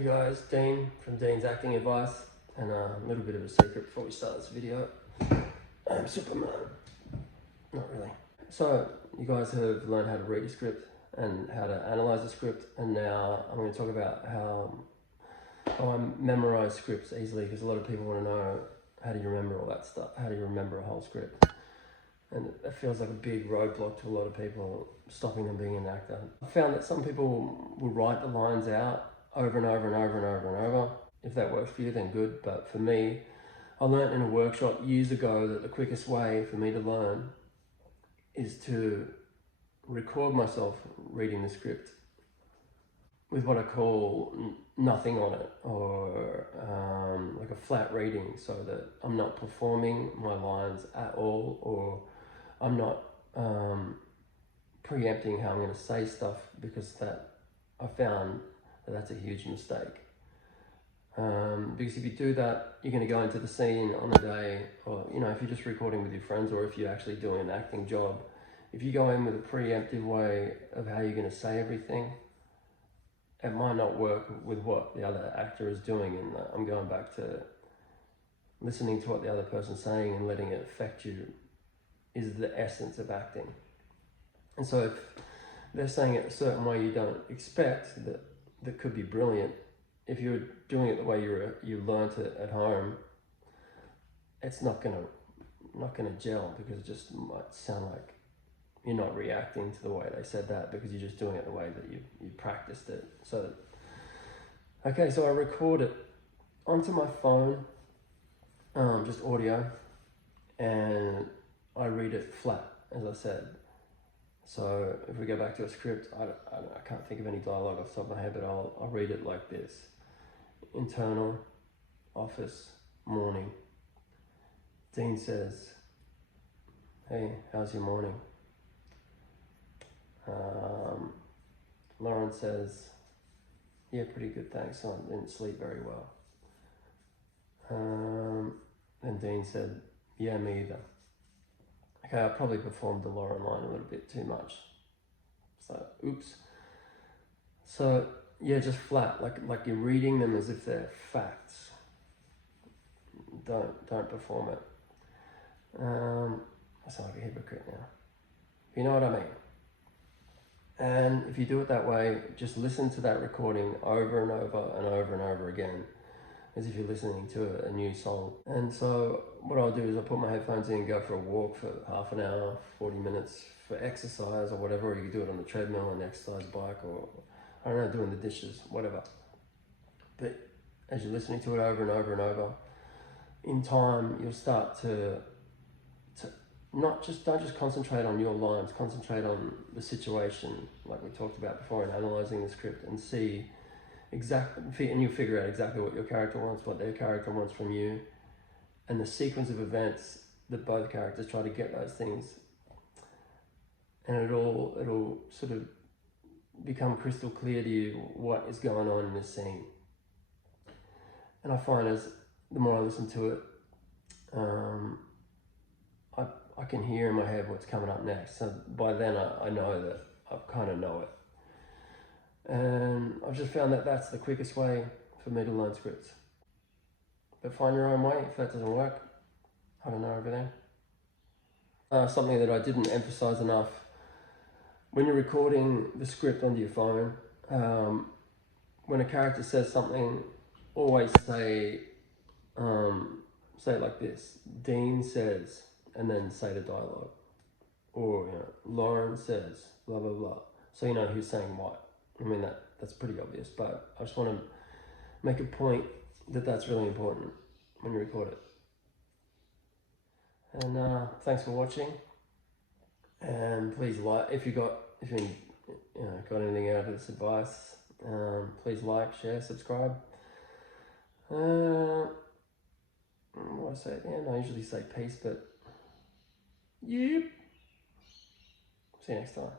Hey guys, Dean from Dean's Acting Advice, and a little bit of a secret before we start this video. I'm Superman. Not really. So, you guys have learned how to read a script and how to analyze a script, and now I'm going to talk about how I memorize scripts easily, because a lot of people want to know, how do you remember all that stuff? How do you remember a whole script? And it feels like a big roadblock to a lot of people, stopping them being an actor. I found that some people will write the lines out over and over and over and over and over. If that works for you, then good. But for me, I learned in a workshop years ago that the quickest way for me to learn is to record myself reading the script with what I call nothing on it, or like a flat reading, so that I'm not performing my lines at all, or I'm not preempting how I'm going to say stuff, because that I found that that's a huge mistake. Because if you do that, you're going to go into the scene on the day, or if you're just recording with your friends, or if you're actually doing an acting job, if you go in with a preemptive way of how you're going to say everything, it might not work with what the other actor is doing. And I'm going back to listening to what the other person's saying and letting it affect you is the essence of acting. And so if they're saying it a certain way you don't expect, that could be brilliant. If you're doing it the way you learnt it at home, it's not gonna gel, because it just might sound like you're not reacting to the way they said that, because you're just doing it the way that you practiced it. So, okay, so I record it onto my phone, just audio, and I read it flat, as I said. So if we go back to a script, I can't think of any dialogue off the top of my head, but I'll read it like this. Internal, office, morning. Dean says, "Hey, how's your morning?" Lauren says, "Yeah, pretty good, thanks. I didn't sleep very well." And Dean said, "Yeah, me either." Okay, I probably performed the Lauren line a little bit too much. So, oops. So, yeah, just flat, like you're reading them as if they're facts. Don't perform it. I sound like a hypocrite now. You know what I mean? And if you do it that way, just listen to that recording over and over and over and over again, as if you're listening to a new song. And so what I'll do is I'll put my headphones in and go for a walk for half an hour, 40 minutes for exercise or whatever, or you can do it on the treadmill, an exercise bike, or I don't know, doing the dishes, whatever. But as you're listening to it over and over and over, in time you'll start to don't just concentrate on your lines, concentrate on the situation, like we talked about before, in analysing the script, and see and you'll figure out exactly what your character wants, what their character wants from you, and the sequence of events that both characters try to get those things. And it'll sort of become crystal clear to you what is going on in this scene. And I find as the more I listen to it, I can hear in my head what's coming up next. So by then I know that I kind of know it. And I've just found that that's the quickest way for me to learn scripts. But find your own way. If that doesn't work, I don't know everything. Something that I didn't emphasize enough: when you're recording the script onto your phone, when a character says something, always say it like this: Dean says, and then say the dialogue. Or Lauren says, blah blah blah. So you know who's saying what. I mean, that's pretty obvious, but I just want to make a point that that's really important when you record it. And thanks for watching. And please like, if you got anything out of this advice, please like, share, subscribe. What do I say at the end? I usually say peace, but yep. See you next time.